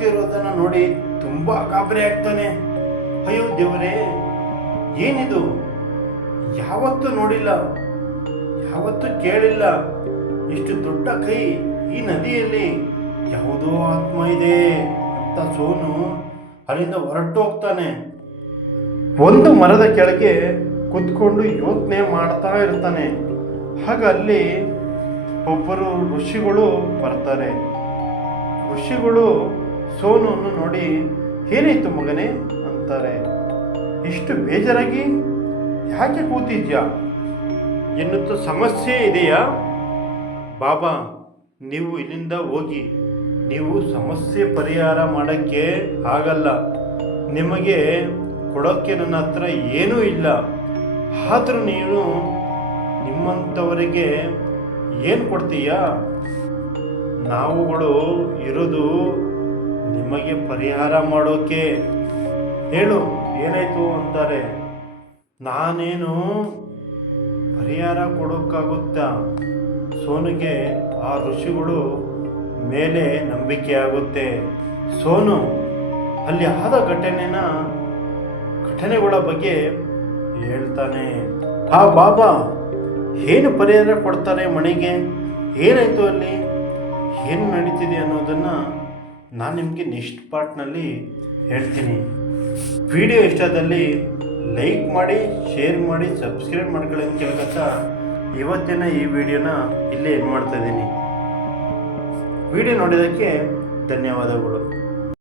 ಆಗ್ತಿರೋದನ್ನು ನೋಡಿ ತುಂಬ ಗಾಬರಿ ಆಗ್ತಾನೆ. ಅಯ್ಯೋ ದೇವರೇ, ಏನಿದು? ಯಾವತ್ತೂ ನೋಡಿಲ್ಲ, ಯಾವತ್ತೂ ಕೇಳಿಲ್ಲ. ಇಷ್ಟು ದೊಡ್ಡ ಕೈ ಈ ನದಿಯಲ್ಲಿ, ಯಾವುದೋ ಆತ್ಮ ಇದೆ ಅಂತ ಸೋನು ಅಲ್ಲಿಂದ ಹೊರಟು ಹೋಗ್ತಾನೆ. ಒಂದು ಮರದ ಕೆಳಗೆ ಕುತ್ಕೊಂಡು ಯೋಚನೆ ಮಾಡ್ತಾ ಇರ್ತಾನೆ. ಆಗ ಅಲ್ಲಿ ಒಬ್ಬರು ಋಷಿಗಳು ಬರ್ತಾರೆ. ಋಷಿಗಳು ಸೋನುವನ್ನು ನೋಡಿ, ಏನಾಯ್ತು ಮಗನೇ ಅಂತಾರೆ. ಇಷ್ಟು ಬೇಜಾರಾಗಿ ಯಾಕೆ ಕೂತಿದ್ಯಾ ಎನ್ನುತ್ತ ಸಮಸ್ಯೆ ಇದೆಯಾ? ಬಾಬಾ, ನೀವು ಇಲ್ಲಿಂದ ಹೋಗಿ, ನೀವು ಸಮಸ್ಯೆ ಪರಿಹಾರ ಮಾಡೋಕ್ಕೆ ಆಗಲ್ಲ. ನಿಮಗೆ ಕೊಡೋಕ್ಕೆ ನನ್ನ ಹತ್ರ ಏನೂ ಇಲ್ಲ. ಆದರೂ ನೀನು ನಿಮ್ಮಂಥವರಿಗೆ ಏನು ಕೊಡ್ತೀಯಾ? ನಾವುಗಳು ಇರೋದು ನಿಮಗೆ ಪರಿಹಾರ ಮಾಡೋಕ್ಕೆ. ಹೇಳು ಏನಾಯಿತು ಅಂತಾರೆ. ನಾನೇನು ಪರಿಹಾರ ಕೊಡೋಕ್ಕಾಗುತ್ತಾ? ಸೋನುಗೆ ಆ ಋಷಿಗಳು ಮೇಲೆ ನಂಬಿಕೆ ಆಗುತ್ತೆ. ಸೋನು ಅಲ್ಲಿ ಆದ ಘಟನೆಗಳ ಬಗ್ಗೆ ಹೇಳ್ತಾನೆ. ಆ ಬಾಬಾ ಏನು ಪರಿಹಾರ ಕೊಡ್ತಾರೆ ಮನೆಗೆ? ಏನಾಯಿತು ಅಲ್ಲಿ, ಏನು ನಡೀತಿದೆ ಅನ್ನೋದನ್ನು ನಾನು ನಿಮಗೆ ನೆಕ್ಸ್ಟ್ ಪಾರ್ಟ್ನಲ್ಲಿ ಹೇಳ್ತೀನಿ. ವಿಡಿಯೋ ಇಷ್ಟದಲ್ಲಿ ಲೈಕ್ ಮಾಡಿ, ಶೇರ್ ಮಾಡಿ, ಸಬ್ಸ್ಕ್ರೈಬ್ ಮಾಡ್ಕೊಳ್ಳಿ ಅಂತ ಕೇಳ್ಕೊತಾ ಇವತ್ತಿನ ಈ ವಿಡಿಯೋನ ಇಲ್ಲೇ ಎಂಡ್ ಮಾಡ್ತಾಯಿದ್ದೀನಿ. ವಿಡಿಯೋ ನೋಡಿದ್ದಕ್ಕೆ ಧನ್ಯವಾದಗಳು.